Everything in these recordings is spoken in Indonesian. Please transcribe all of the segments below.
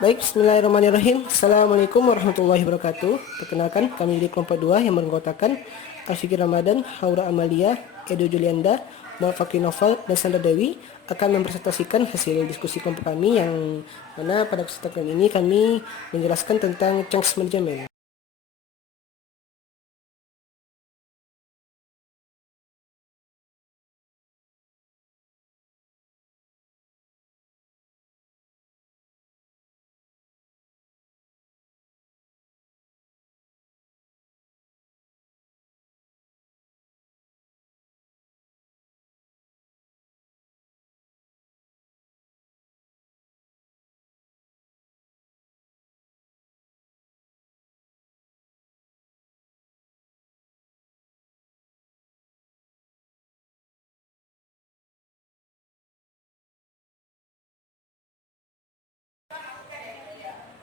Baik, bismillahirrahmanirrahim. Assalamualaikum warahmatullahi wabarakatuh. Perkenalkan, kami di kelompok 2 yang beranggotakan Asyikir Ramadan, Haura Amalia, Edo Julianda, Muhammad Noval, dan Sandra Dewi akan mempresentasikan hasil diskusi kelompok kami yang mana pada kesempatan ini kami menjelaskan tentang change management.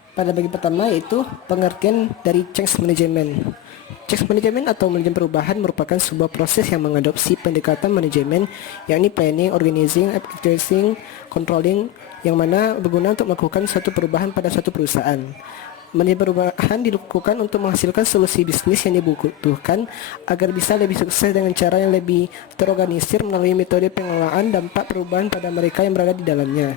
Pada bagian pertama yaitu pengertian dari change management. Change management atau manajemen perubahan merupakan sebuah proses yang mengadopsi pendekatan manajemen, yakni planning, organizing, executing, controlling, yang mana berguna untuk melakukan suatu perubahan pada suatu perusahaan. Manajemen perubahan dilakukan untuk menghasilkan solusi bisnis yang dibutuhkan agar bisa lebih sukses dengan cara yang lebih terorganisir melalui metode pengelolaan dampak perubahan pada mereka yang berada di dalamnya.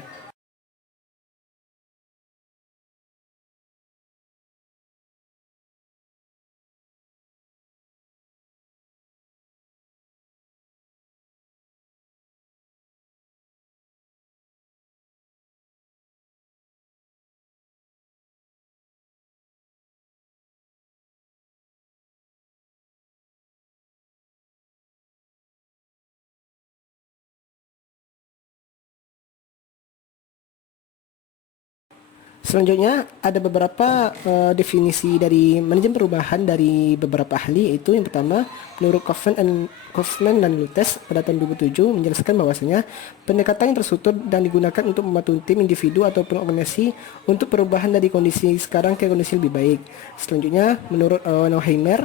Selanjutnya ada beberapa definisi dari manajemen perubahan dari beberapa ahli, yaitu yang pertama menurut Kaufman dan Lutes pada tahun 2007 menjelaskan bahwasanya pendekatan yang terstruktur dan digunakan untuk membantu tim, individu ataupun organisasi untuk perubahan dari kondisi sekarang ke kondisi lebih baik. Selanjutnya menurut Neuheimer,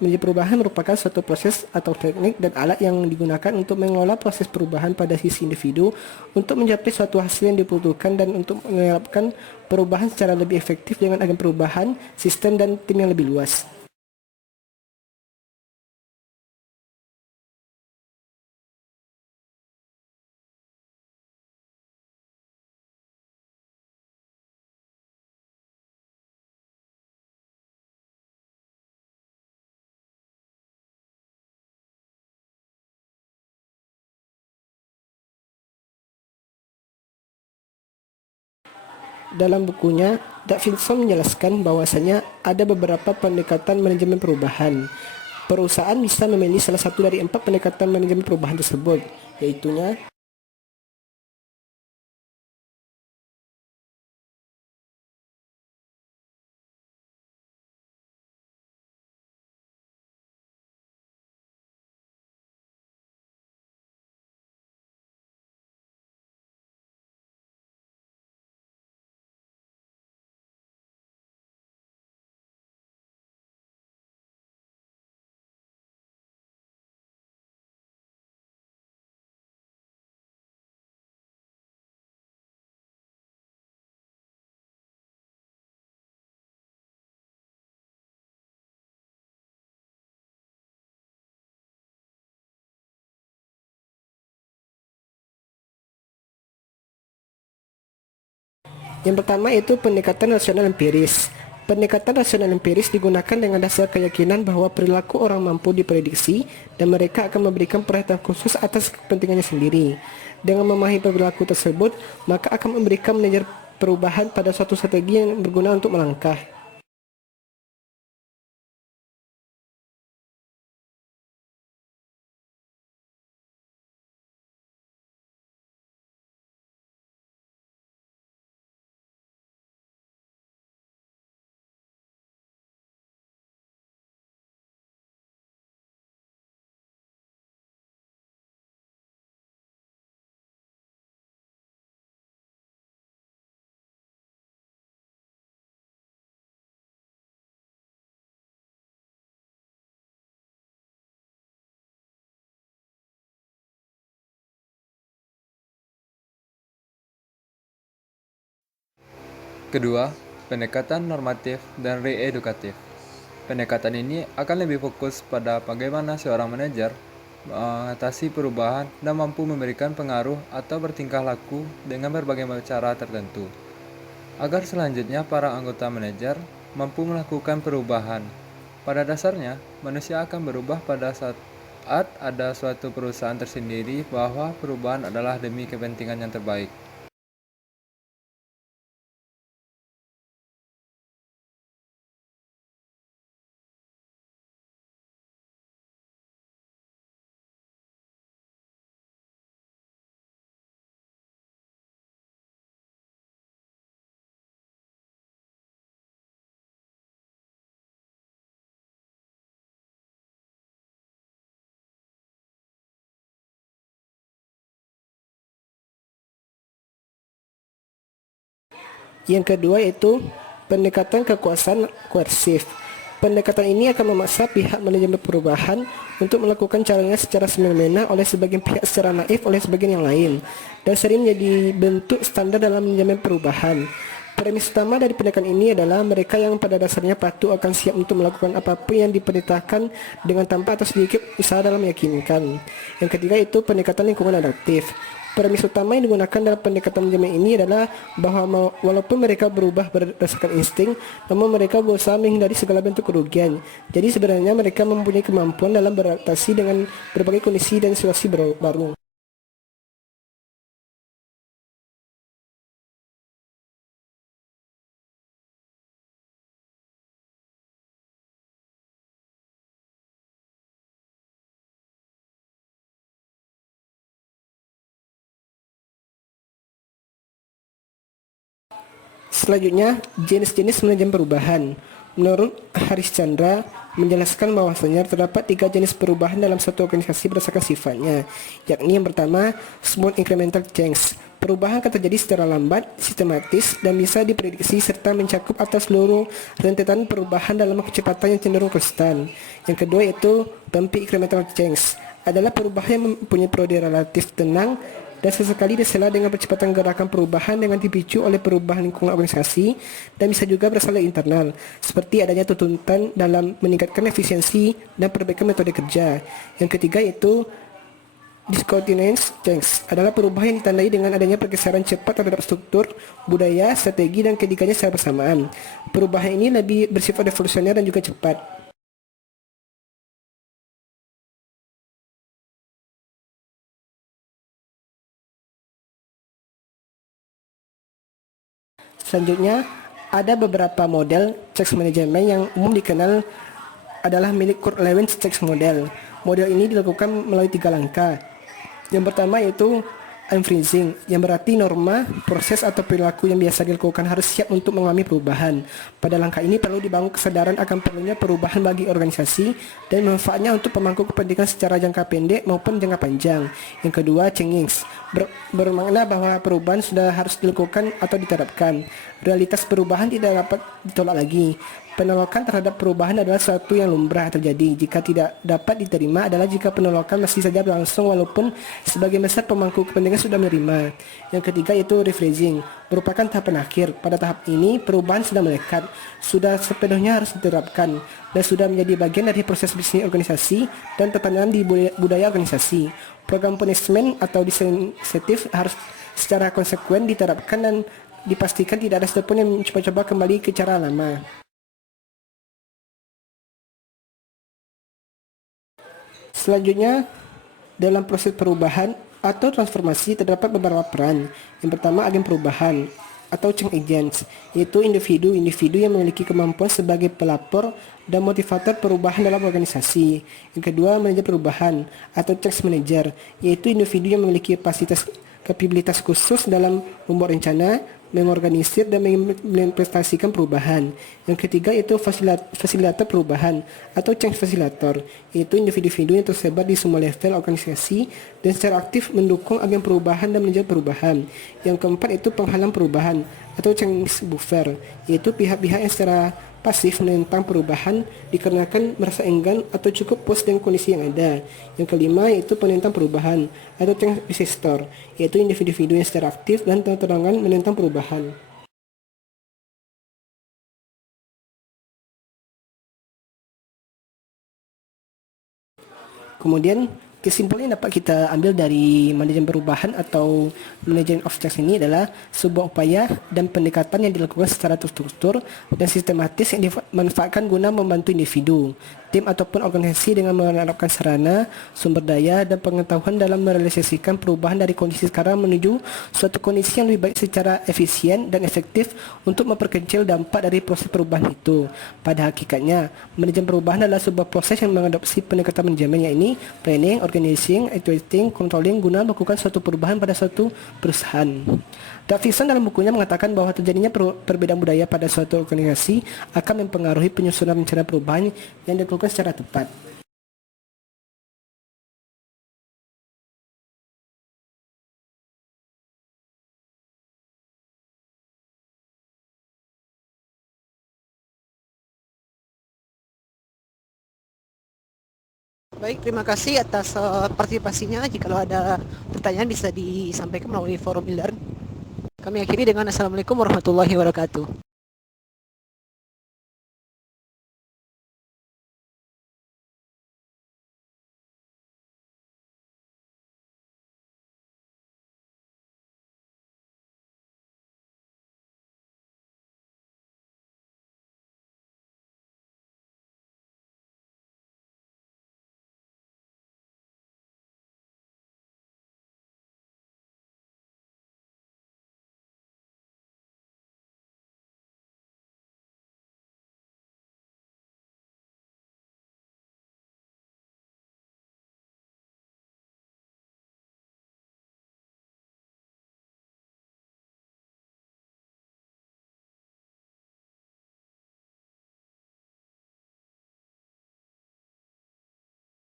manajemen perubahan merupakan suatu proses atau teknik dan alat yang digunakan untuk mengelola proses perubahan pada sisi individu untuk mencapai suatu hasil yang dibutuhkan dan untuk menerapkan perubahan secara lebih efektif dengan agen perubahan, sistem, dan tim yang lebih luas. Dalam bukunya, Davidson menjelaskan bahwasanya ada beberapa pendekatan manajemen perubahan. Perusahaan bisa memilih salah satu dari 4 pendekatan manajemen perubahan tersebut, yaitunya yang pertama yaitu pendekatan rasional empiris. Pendekatan rasional empiris digunakan dengan dasar keyakinan bahwa perilaku orang mampu diprediksi dan mereka akan memberikan perhatian khusus atas kepentingannya sendiri. Dengan memahami perilaku tersebut, maka akan memberikan manajer perubahan pada suatu strategi yang berguna untuk melangkah. Kedua, pendekatan normatif dan reedukatif. Pendekatan ini akan lebih fokus pada bagaimana seorang manajer mengatasi perubahan dan mampu memberikan pengaruh atau bertingkah laku dengan berbagai cara tertentu. Agar selanjutnya para anggota manajer mampu melakukan perubahan. Pada dasarnya, manusia akan berubah pada saat ada suatu perusahaan tersendiri bahwa perubahan adalah demi kepentingan yang terbaik. Yang kedua yaitu pendekatan kekuasaan koersif. Pendekatan ini akan memaksa pihak manajemen perubahan untuk melakukan caranya secara semena-mena oleh sebagian pihak secara naif oleh sebagian yang lain, dan sering menjadi bentuk standar dalam manajemen perubahan. Premis utama dari pendekatan ini adalah mereka yang pada dasarnya patuh akan siap untuk melakukan apapun yang diperintahkan dengan tanpa atau sedikit usaha dalam meyakinkan. Yang ketiga itu pendekatan lingkungan adaptif. Premis utama yang digunakan dalam pendekatan manajemen ini adalah bahwa walaupun mereka berubah berdasarkan insting, namun mereka berusaha menghindari segala bentuk kerugian. Jadi sebenarnya mereka mempunyai kemampuan dalam beradaptasi dengan berbagai kondisi dan situasi baru. Selanjutnya, jenis-jenis manajemen perubahan. Menurut Haris Chandra, menjelaskan bahwasanya terdapat 3 jenis perubahan dalam suatu organisasi berdasarkan sifatnya, yakni yang pertama, small incremental change. Perubahan akan terjadi secara lambat, sistematis, dan bisa diprediksi serta mencakup atas seluruh rentetan perubahan dalam kecepatan yang cenderung konstan. Yang kedua yaitu bumpy incremental change, adalah perubahan yang mempunyai periode relatif tenang dan sesekali disela dengan percepatan gerakan perubahan dengan dipicu oleh perubahan lingkungan organisasi, dan bisa juga berasal dari internal, seperti adanya tuntutan dalam meningkatkan efisiensi dan perbaikan metode kerja. Yang ketiga yaitu discontinuous change, adalah perubahan yang ditandai dengan adanya pergeseran cepat terhadap struktur, budaya, strategi, dan ketiganya secara bersamaan. Perubahan ini lebih bersifat revolusioner dan juga cepat. Selanjutnya, ada beberapa model change management yang umum dikenal adalah milik Kurt Lewin change model. Model ini dilakukan melalui 3 langkah. Yang pertama yaitu unfreezing, yang berarti norma, proses atau perilaku yang biasa dilakukan harus siap untuk mengalami perubahan. Pada langkah ini perlu dibangun kesadaran akan perlunya perubahan bagi organisasi dan manfaatnya untuk pemangku kepentingan secara jangka pendek maupun jangka panjang. Yang kedua, changing, bermakna bahwa perubahan sudah harus dilakukan atau diterapkan. Realitas perubahan tidak dapat ditolak lagi. Penolakan terhadap perubahan adalah sesuatu yang lumrah terjadi. Jika tidak dapat diterima adalah jika penolakan masih saja berlangsung walaupun sebagian besar pemangku kepentingan sudah menerima. Yang ketiga yaitu rephrasing, merupakan tahapan akhir. Pada tahap ini perubahan sudah melekat, sudah sepenuhnya harus diterapkan, dan sudah menjadi bagian dari proses bisnis organisasi dan tatanan di budaya organisasi. Program punishment atau disinsentif harus secara konsekuen diterapkan dan dipastikan tidak ada satupun yang mencoba-coba kembali ke cara lama. Selanjutnya, dalam proses perubahan atau transformasi terdapat beberapa peran. Yang pertama, agen perubahan atau change agents, yaitu individu-individu yang memiliki kemampuan sebagai pelapor dan motivator perubahan dalam organisasi. Yang kedua, manajer perubahan atau change manager, yaitu individu yang memiliki kapabilitas khusus dalam membuat rencana, mengorganisir, dan mengimplementasikan perubahan. Yang ketiga yaitu fasilitator perubahan atau change facilitator, yaitu individu-individu yang tersebar di semua level organisasi dan secara aktif mendukung agen perubahan dan manajer perubahan. Yang keempat itu penghalang perubahan atau change buffer, yaitu pihak-pihak yang secara pasif menentang perubahan dikarenakan merasa enggan atau cukup puas dengan kondisi yang ada. Yang kelima yaitu penentang perubahan atau change resistor, yaitu individu-individu yang secara aktif dan terang-terangan menentang perubahan. Kemudian kesimpulan yang dapat kita ambil dari manajemen perubahan atau management of change ini adalah sebuah upaya dan pendekatan yang dilakukan secara terstruktur dan sistematis yang dimanfaatkan guna membantu individu, tim ataupun organisasi dengan menerapkan sarana, sumber daya dan pengetahuan dalam merealisasikan perubahan dari kondisi sekarang menuju suatu kondisi yang lebih baik secara efisien dan efektif untuk memperkecil dampak dari proses perubahan itu. Pada hakikatnya, manajemen perubahan adalah sebuah proses yang mengadopsi pendekatan manajemen, yaitu planning, organizing, iterating, controlling guna melakukan suatu perubahan pada suatu perusahaan. Davidson dalam bukunya mengatakan bahwa terjadinya perbedaan budaya pada suatu organisasi akan mempengaruhi penyusunan rencana perubahan yang dilakukan secara tepat. Baik, terima kasih atas partisipasinya. Jikalau ada pertanyaan bisa disampaikan melalui forum e-learn. Kami akhiri dengan Assalamualaikum warahmatullahi wabarakatuh.